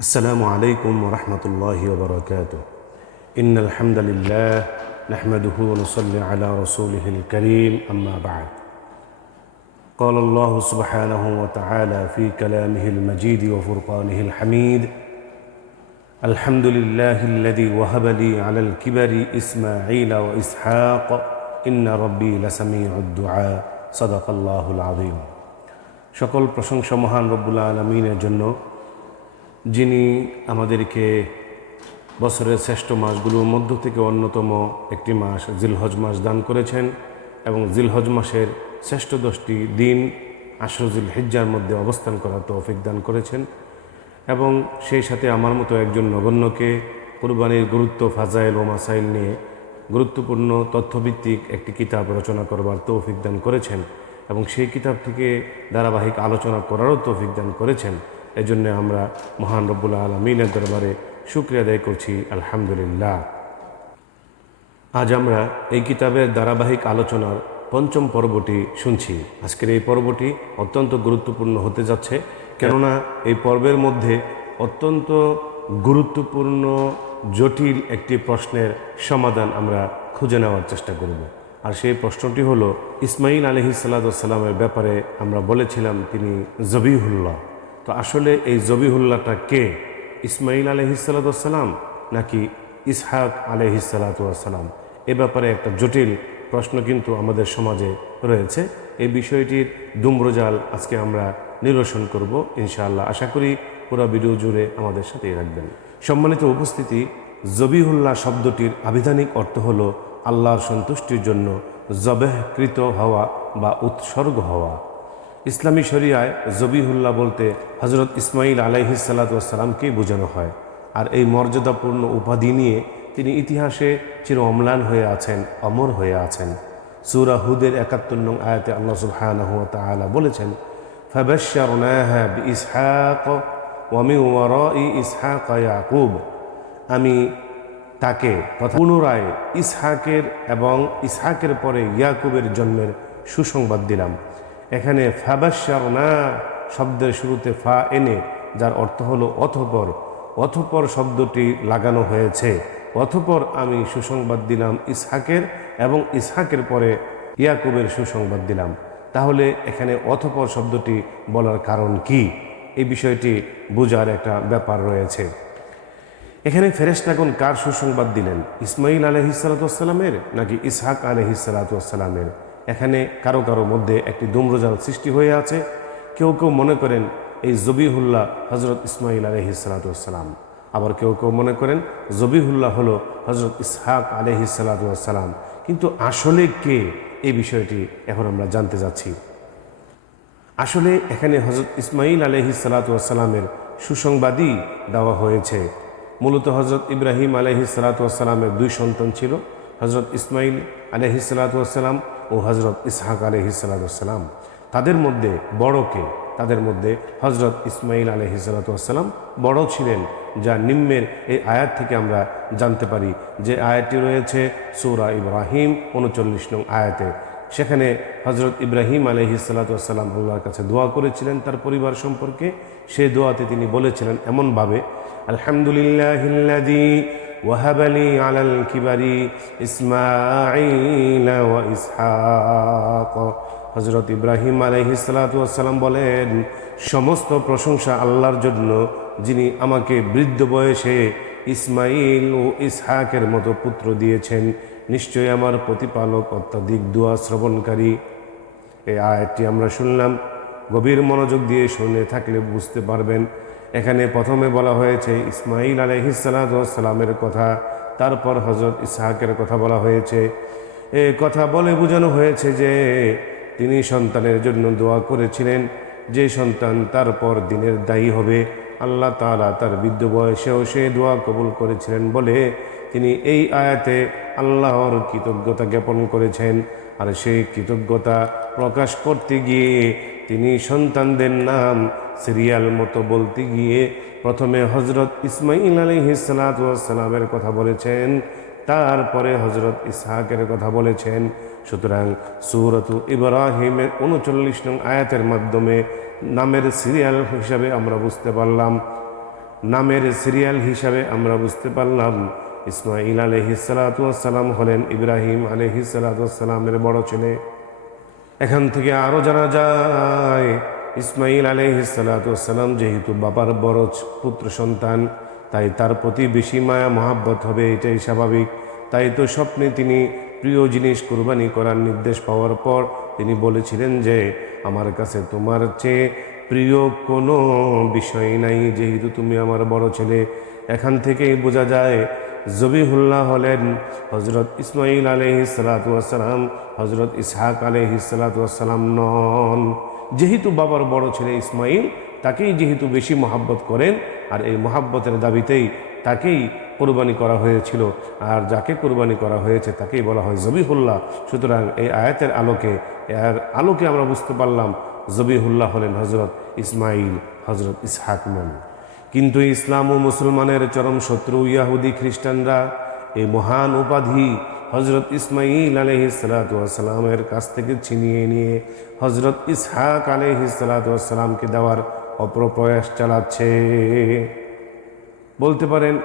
السلام عليكم ورحمة الله وبركاته إن الحمد لله نحمده ونصلي على رسوله الكريم أما بعد قال الله سبحانه وتعالى في كلامه المجيد وفرقانه الحميد الحمد لله الذي وهب لي على الكبر إسماعيل وإسحاق إن ربي لسميع الدعاء صدق الله العظيم সকল প্রশংসা মহান রব্বুল আলমিনের জন্য যিনি আমাদেরকে বছরের শ্রেষ্ঠ মাসগুলোর মধ্য থেকে অন্যতম একটি মাস জিলহজ মাস দান করেছেন এবং জিলহজ মাসের শ্রেষ্ঠ দশটি দিন আশরজুল হিজ্জার মধ্যে অবস্থান করার তৌফিক দান করেছেন এবং সেই সাথে আমার মতো একজন নগণ্যকে কুরবানির গুরুত্ব, ফাজাইল ও মাসাইল নিয়ে গুরুত্বপূর্ণ তথ্যভিত্তিক একটি কিতাব রচনা করবার তৌফিক দান করেছেন এবং সেই কিতাব থেকে ধারাবাহিক আলোচনা করারও তৌফিক দান করেছেন। এজন্য আমরা মহান রব্বুল্লা আলমিনের দরবারে শুক্রিয়া আদায় করছি, আলহামদুলিল্লাহ। আজ আমরা এই কিতাবের ধারাবাহিক আলোচনার পঞ্চম পর্বটি শুনছি। আজকের এই পর্বটি অত্যন্ত গুরুত্বপূর্ণ হতে যাচ্ছে, কেননা এই পর্বের মধ্যে অত্যন্ত গুরুত্বপূর্ণ, জটিল একটি প্রশ্নের সমাধান আমরা খুঁজে নেওয়ার চেষ্টা করব। আর সেই প্রশ্নটি হলো ইসমাইল আলহি সাল্লামের ব্যাপারে আমরা বলেছিলাম তিনি জবিহুল্লাহ। তো আসলে এই জবিহুল্লাহটা কে? ইসমাইল আলহি সাল্লাম নাকি ইসহাক আলহি সাল্লাম এ ব্যাপারে একটা জটিল প্রশ্ন কিন্তু আমাদের সমাজে রয়েছে। এই বিষয়টির দুম্রজাল আজকে আমরা নিরসন করব ইনশাআল্লাহ। আশা করি পুরো ভিডিও জুড়ে আমাদের সাথেই রাখবেন সম্মানিত উপস্থিতি, জবিহুল্লাহ শব্দটির আবিধানিক অর্থ হলো আল্লাহর সন্তুষ্টির জন্য জবেহকৃত হওয়া বা উৎসর্গ হওয়া। ইসলামী শরিয়ায় জবিহুল্লাহ বলতে হজরত ইসমাইল আলাইহিসাল্লাতামকেই বোঝানো হয়। আর এই মর্যাদাপূর্ণ উপাধি নিয়ে তিনি ইতিহাসে চির অম্লান হয়ে আছেন, অমর হয়ে আছেন। সুরা হুদের একাত্তর নং আয়াতে আল্লাহ সুবহানাহু ওয়া বলেছেন আমি তাকে পুনরায় ইসহাকের এবং ইসহাকের পরে ইয়াকুবের জন্মের সুসংবাদ দিলাম। এখানে ফাবাশারনা শব্দের শুরুতে ফা এনে, যার অর্থ হলো অথপর। অথপর শব্দটি লাগানো হয়েছে। অথপর আমি সুসংবাদ দিলাম ইসহাকের এবং ইসহাকের পরে ইয়াকুবের সুসংবাদ দিলাম। তাহলে এখানে অথপর শব্দটি বলার কারণ কি? এই বিষয়টি বোঝার একটা ব্যাপার রয়েছে। এখানে ফেরেস্তাগুন কার সুসংবাদ দিলেন? ইসমাইল আলহিসাল্লামের নাকি ইসহাক আলহিসাল্লামের এখানে কারও কারও মধ্যে একটি দুম্রজাল সৃষ্টি হয়ে আছে। কেউ কেউ মনে করেন এই জবিহুল্লাহ হজরত ইসমাইল আলহিসাল্লাম আবার কেউ কেউ মনে করেন জবিহুল্লাহ হলো হজরত ইসহাক আলহিসাল্লাম কিন্তু আসলে কে? এই বিষয়টি এখন আমরা জানতে যাচ্ছি। আসলে এখানে হজরত ইসমাইল আলহি সালাতামের সুসংবাদই দেওয়া হয়েছে। মূলত হজরত ইব্রাহিম আলহি সালাতামের দুই সন্তান ছিল। হজরত ইসমাইল আলহি সালাতাম ও হজরত ইসহাক আলহি সালাতাম তাদের মধ্যে বড়কে তাদের মধ্যে হজরত ইসমাইল আলহি সালাতাম বড় ছিলেন, যা নিম্নের এই আয়াত থেকে আমরা জানতে পারি যে আয়াতটি রয়েছে সৌরা ইব্রাহিম উনচল্লিশ নং আয়াতে। সেখানে হজরত ইব্রাহিম আলহি সাল্লাতাম আল্লাহর কাছে দোয়া করেছিলেন তার পরিবার সম্পর্কে। সেই দোয়াতে তিনি বলেছিলেন এমনভাবে আলহামদুলিল্লাহ ওয়াহাবালি আলাল কিবারি ইসমাইল ওয়া ইসহাক হজরত ইব্রাহিম আলহি সাল্লাতাম বলেন, সমস্ত প্রশংসা আল্লাহর জন্য, যিনি আমাকে বৃদ্ধ বয়সে ইসমাইল ও ইসহাকের মতো পুত্র দিয়েছেন নিশ্চয়ই আমার প্রতিপালক অত্যাধিক দোয়া শ্রবণকারী। এই আয়াতটি আমরা শুনলাম। গভীর মনোযোগ দিয়ে শুনে থাকলে বুঝতে পারবেন এখানে প্রথমে বলা হয়েছে ইসমাইল আলহিসালামের কথা, তারপর হজরত ইসহাকের কথা বলা হয়েছে। এ কথা বলে বোঝানো হয়েছে যে তিনি সন্তানের জন্য দোয়া করেছিলেন। যে সন্তান তারপর দিনের দায়ী হবে, আল্লাহ তালা তার বৃদ্ধ বয়সেও সে দোয়া কবুল করেছিলেন বলে তিনি এই আয়াতে আল্লাহর কৃতজ্ঞতা জ্ঞাপন করেছেন। আর সেই কৃতজ্ঞতা প্রকাশ করতে গিয়ে তিনি সন্তানদের নাম সিরিয়াল মতো বলতে গিয়ে প্রথমে হজরত ইসমাইল আলহিসালামের কথা বলেছেন, তারপরে হজরত ইসহাকের কথা বলেছেন। সুতরাং সুরত ইব্রাহিমের উনচল্লিশ নং আয়াতের মাধ্যমে নামের সিরিয়াল হিসাবে আমরা বুঝতে পারলাম। নামের সিরিয়াল হিসাবে আমরা বুঝতে পারলাম ইসমাইল আলহিসালাম হলেন ইব্রাহিম আলহিসালামের বড় ছেলে। এখান থেকে আরও জানা যায় ইসমাইল আলহিসালাম যেহেতু বাবার বড় পুত্র সন্তান, তাই তার প্রতি বেশি মায়া, মহাব্বত হবে, এটাই স্বাভাবিক। তাই তো স্বপ্নে তিনি প্রিয় জিনিস কোরবানি করার নির্দেশ পাওয়ার পর তিনি বলেছিলেন যে, আমার কাছে তোমার চেয়ে প্রিয় কোনো বিষয় নাই, যেহেতু তুমি আমার বড় ছেলে। এখান থেকেই বোঝা যায়, জবিহুল্লাহ হলেন হজরত ইসমাইল আলহি সালাতাম হজরত ইসহাক আলহি সালাতাম নন। যেহেতু বাবার বড় ছেলে ইসমাইল, তাকেই যেহেতু বেশি মহাব্বত করেন, আর এই মহাব্বতের দাবিতেই তাকেই কোরবানি করা হয়েছিল। আর যাকে কোরবানি করা হয়েছে তাকেই বলা হয় জবিহুল্লাহ। সুতরাং এই আয়াতের আলোকে, এর আলোকে আমরা বুঝতে পারলাম জবিহুল্লাহ হলেন হজরত ইসমাইল হজরত ইসহাক নন কিন্তু ইসলাম ও মুসলমানের চরম শত্রু ইয়াহুদি খ্রিস্টানরা, এই মহান উপাধি হজরত ইসমাইল আলহিসালামের কাছ থেকে ছিনিয়ে নিয়ে হজরত ইসহাক আলহিসালামকে দেওয়ার অপপ্রয়াস চালাচ্ছে। বলতে পারেন,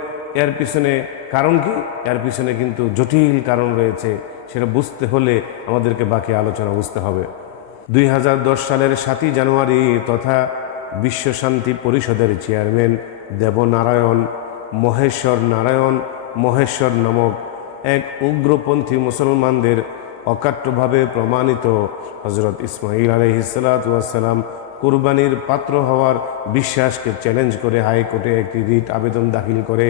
এর পিছনে কারণ কি? এর পিছনে কিন্তু জটিল কারণ রয়েছে, সেটা বুঝতে হলে আমাদেরকে বাকি আলোচনা বুঝতে হবে। দুই হাজার দশ সালের সাতই জানুয়ারি তথা বিশ্ব শান্তি পরিষদের চেয়ারম্যান দেবনারায়ণ, মহেশ্বর নারায়ণ, মহেশ্বর নামক এক উগ্রপন্থী মুসলমানদের অকাট্যভাবে প্রমাণিত হজরত ইসমাইল আলহিসাল্লাম কুরবানির পাত্র হওয়ার বিশ্বাসকে চ্যালেঞ্জ করে হাইকোর্টে একটি রিট আবেদন দাখিল করে।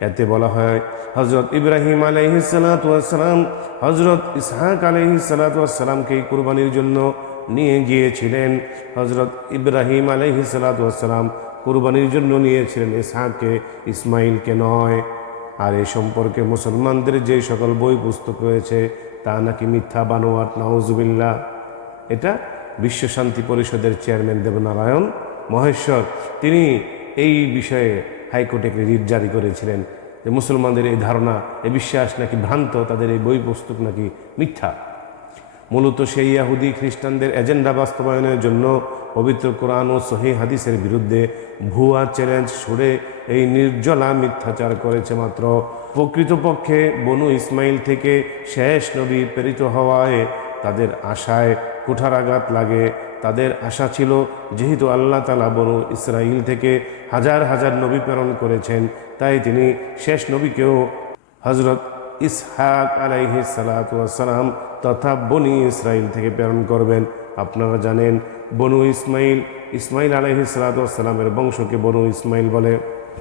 এতে বলা হয় হজরত ইব্রাহিম আলহিসাল্লাম হজরত ইসহাক আলহিসাল্লামকে কুরবানির জন্য নিয়ে গিয়েছিলেন। হজরত ইব্রাহিম আলহিসাল্লাম কুরবানির জন্য নিয়েছিলেন ইসহাককে ইসমাইলকে নয়। আর এ সম্পর্কে মুসলমানদের যে সকল বই পুস্তক রয়েছে, তা নাকি মিথ্যা বানোয়াট নাউজুবিল্লা এটা বিশ্ব শান্তি পরিষদের চেয়ারম্যান দেবনারায়ণ মহেশ্বর, তিনি এই বিষয়ে হাইকোর্টে একটি রিট জারি করেছিলেন যে মুসলমানদের এই ধারণা, এ বিশ্বাস নাকি ভ্রান্ত, তাদের এই বই পুস্তক নাকি মিথ্যা। মূলত সেই ইয়াহুদি খ্রিস্টানদের এজেন্ডা বাস্তবায়নের জন্য পবিত্র কোরআন ও সহি হাদিসের বিরুদ্ধে ভুয়া চ্যালেঞ্জ ছুড়ে এই নির্জলা মিথ্যাচার করেছে মাত্র। প্রকৃতপক্ষে বনু ইসমাইল থেকে শেষ নবী প্রেরিত হওয়ায় তাদের আশায় কুঠারাঘাত লাগে। তাদের আশা ছিল, যেহেতু আল্লাহ তালা বনু ইসরাইল থেকে হাজার হাজার নবী প্রেরণ করেছেন, তাই তিনি শেষ নবীকেও হজরত ইসহাক আলাইহি সালাম তথা বনি ইসরাইল থেকে প্রেরণ করবেন। আপনারা জানেন, বনু ইসমাইল ইসমাইল আলাইহি সালাতামের বংশকে বনু ইসমাইল বলে।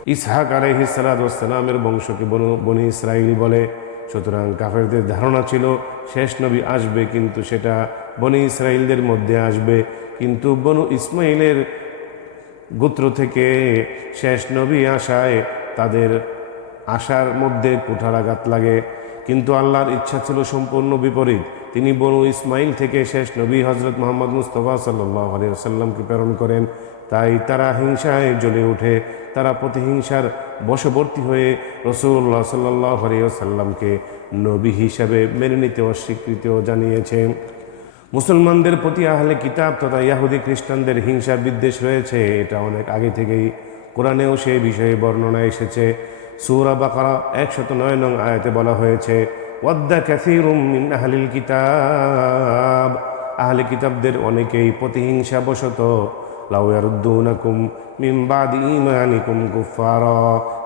ইসহাক আলাইহি সালাতামের বংশকে বনু ইসরাইল বলে। সুতরাং কাফেরদের ধারণা ছিল, শেষ নবী আসবে কিন্তু সেটা বনি ইসরাইলদের মধ্যে আসবে। কিন্তু বনু ইসমাইলের গোত্র থেকে শেষ নবী আসায় তাদের আসার মধ্যে কুঠারাঘাত লাগে। কিন্তু আল্লাহর ইচ্ছা ছিল সম্পূর্ণ বিপরীত। তিনি বনু ইসমাইল থেকে শেষ নবী হজরত মোহাম্মদ মুস্তফা সাল্লাহ আলিয়াল্লামকে প্রেরণ করেন। তাই তারা হিংসায় জ্বলে ওঠে। তারা প্রতিহিংসার বশবর্তী হয়ে রসুল্লাহ সাল্লাহ আলিয়াল্লামকে নবী হিসাবে মেনে নিতে অস্বীকৃতিও জানিয়েছে। মুসলমানদের প্রতি আহলে কিতাব তথা ইয়াহুদি খ্রিস্টানদের হিংসা বিদ্বেষ রয়েছে। এটা অনেক আগে থেকেই কোরআনেও সে বিষয়ে বর্ণনা এসেছে। সৌরা বাকারা একশত নয় নং আয়াতে বলা হয়েছে, ওয়াদ্দা ক্যাথিরুম মিন আহলিল কিতাব। আহলে কিতাবদের অনেকেই প্রতিহিংসা বশত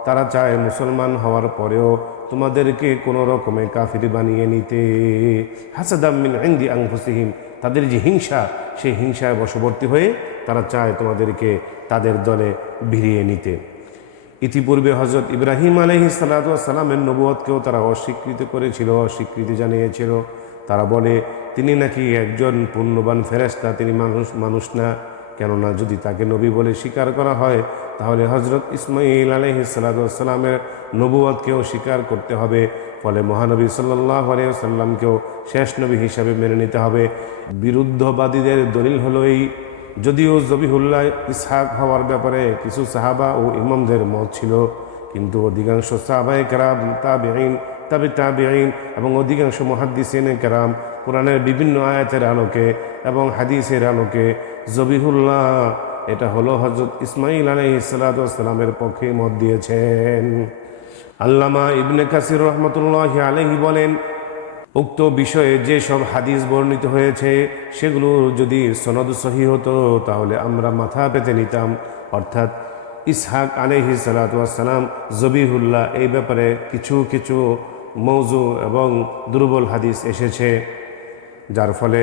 তারা চায় মুসলমান হওয়ার পরেও তোমাদেরকে কোনো রকমে কাফির বানিয়ে নিতে। হাসাদাম মিন আংফুসিহিম তাদের যে হিংসা, সেই হিংসায় বশবর্তী হয়ে তারা চায় তোমাদেরকে তাদের দলে ভিড়িয়ে নিতে। ইতিপূর্বে হজরত ইব্রাহিম আলহি সালামের নবুয়তকেও তারা অস্বীকৃত করেছিল, অস্বীকৃতি জানিয়েছিল। তারা বলে, তিনি নাকি একজন পুণ্যবান ফেরেস্তা তিনি মানুষ মানুষ না। কেননা যদি তাকে নবী বলে স্বীকার করা হয়, তাহলে হজরত ইসমাইল আলহি সালামের নবুয়তকেও স্বীকার করতে হবে। ফলে মহানবী সাল্লাহ আলিয়াল্লামকেও শেষ নবী হিসাবে মেনে নিতে হবে। বিরুদ্ধবাদীদের দলিল হলো এই, যদিও জবিহুল্লাহ ইসহাক হওয়ার ব্যাপারে কিছু সাহাবা ও ইমামদের মত ছিল, কিন্তু অধিকাংশ সাহাবাই কেরাম তাবেইন তাবে তাবেইন এবং অধিকাংশ মহাদ্দিসিন কেরাম কোরআনের বিভিন্ন আয়াতের আলোকে এবং হাদিসের আলোকে জবিহুল্লাহ, এটা হলো হজরত ইসমাইল আলহিসালামের পক্ষে মত দিয়েছেন। আল্লামা ইবনে কাসির রহমতুল্লাহ আলহি বলেন, উক্ত বিষয়ে যে সব হাদিস বর্ণিত হয়েছে, সেগুলো যদি সনদ সহি হতো, তাহলে আমরা মাথা পেতে নিতাম। অর্থাৎ ইসহাক আলহি সালাতাম জবিহুল্লাহ এই ব্যাপারে কিছু কিছু মৌজু এবং দুর্বল হাদিস এসেছে, যার ফলে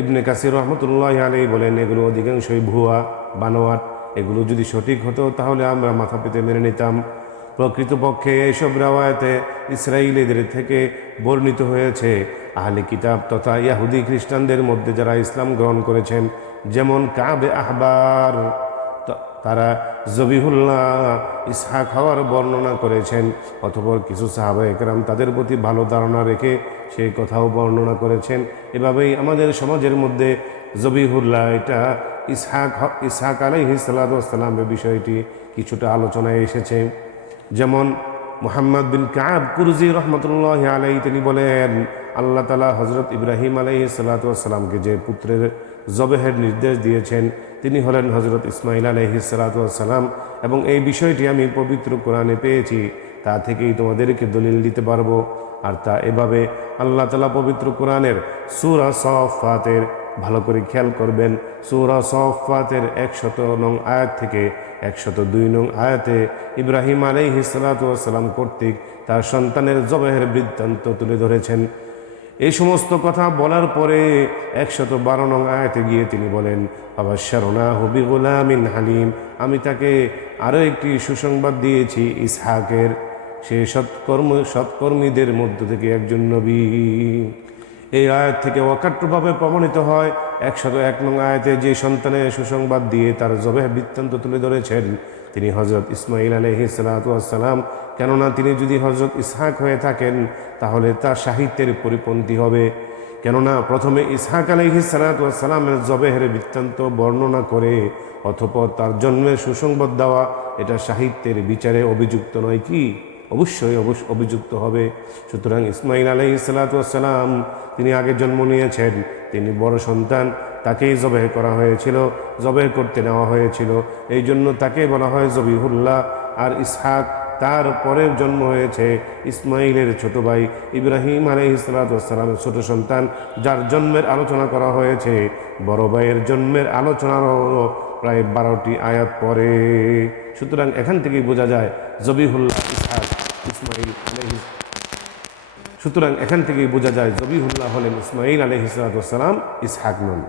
ইবনে কাসির রহমতুল্লাহ আলী বলেন, এগুলো অধিকাংশই ভুয়া, বানোয়াট। এগুলো যদি সঠিক হতো, তাহলে আমরা মাথা পেতে মেনে নিতাম। প্রকৃতপক্ষে এইসব রেওয়ায়তে ইসরায়েলিদের থেকে বর্ণিত হয়েছে, আহলে কিতাব তথা ইয়াহুদি খ্রিস্টানদের মধ্যে যারা ইসলাম গ্রহণ করেছেন, যেমন কাবে আহবার তারা জবিহুল্লাহ, ইসহাক হওয়ার বর্ণনা করেছেন। অথবা কিছু সাহাবা একরাম তাদের প্রতি ভালো ধারণা রেখে সেই কথাও বর্ণনা করেছেন। এভাবেই আমাদের সমাজের মধ্যে জবিহুল্লাহ, এটা ইসহাক ইসহাক আলাইহি সালামের বিষয়টি কিছুটা আলোচনায় এসেছে। যেমন মোহাম্মদ বিন কাব কুরজি রহমতুল্লাহ আলাই তিনি বলেন, আল্লাহ তালা হজরত ইব্রাহিম আলাই সালাতামকে যে পুত্রের জবেহের নির্দেশ দিয়েছেন। তিনি হলেন হজরত ইসমাইল আলহি সালাতাম এবং এই বিষয়টি আমি পবিত্র কোরআনে পেয়েছি। তা থেকেই তোমাদেরকে দলিল দিতে পারব। আর তা এভাবে আল্লাহ তালা পবিত্র কোরআনের সুরা সফাতের ভালো করে খেয়াল করবেন, সুরা সফাতের একশত নং আয়াত থেকে একশত দুই নং আয়াতে ইব্রাহিম আলাইহি সালাম কর্তৃক তার সন্তানের জবেহের বৃত্তান্ত তুলে ধরেছেন। এই সমস্ত কথা বলার পরে একশত বারো নং আয়াতে গিয়ে তিনি বলেন আবার আবাসারনা হবি গোলামিন হালিম। আমি তাকে আরও একটি সুসংবাদ দিয়েছি, ইসহাকের। সে সৎকর্ম, সৎকর্মীদের মধ্য থেকে একজন নবী। এই আয়াত থেকে অকাট্যভাবে প্রমাণিত হয়, একশত এক নং আয়াতে যে সন্তানের সুসংবাদ দিয়ে তার জবেহ বৃত্তান্ত তুলে ধরেছেন তিনি হজরত ইসমাইল আলহি সালাতাম কেননা তিনি যদি হজরত ইসহাক হয়ে থাকেন, তাহলে তার সাহিত্যের পরিপন্থী হবে। কেননা প্রথমে ইসহাক আলহি সালাতামের জবেহের বৃত্তান্ত বর্ণনা করে, অথপর তার জন্মের সুসংবাদ দেওয়া, এটা সাহিত্যের বিচারে অভিযুক্ত নয় কি? অবশ্যই অবশ্য অভিযুক্ত হবে। সুতরাং ইসমাইল আলাই সালাতাম তিনি আগে জন্ম নিয়েছেন, তিনি বড় সন্তান তাকেই জবেহ করা হয়েছিল, জবেহ করতে নেওয়া হয়েছিল। এই জন্য তাকে বলা হয় জবিহুল্লাহ। আর ইসহাক, তার পরের জন্ম হয়েছে ইসমাইলের ছোট ভাই ইব্রাহিম আলাই সালাতামের ছোট সন্তান, যার জন্মের আলোচনা করা হয়েছে। বড় ভাইয়ের জন্মের আলোচনারও প্রায় বারোটি আয়াত পরে সুতরাং এখান থেকেই বোঝা যায় জবিহুল্লাহ, ইসহাক ইসমাইল আলহিস সুতরাং এখান থেকেই বোঝা যায় জবিহুল্লাহ হলেন ইসমাইল আলহিসাম ইসহাক নন।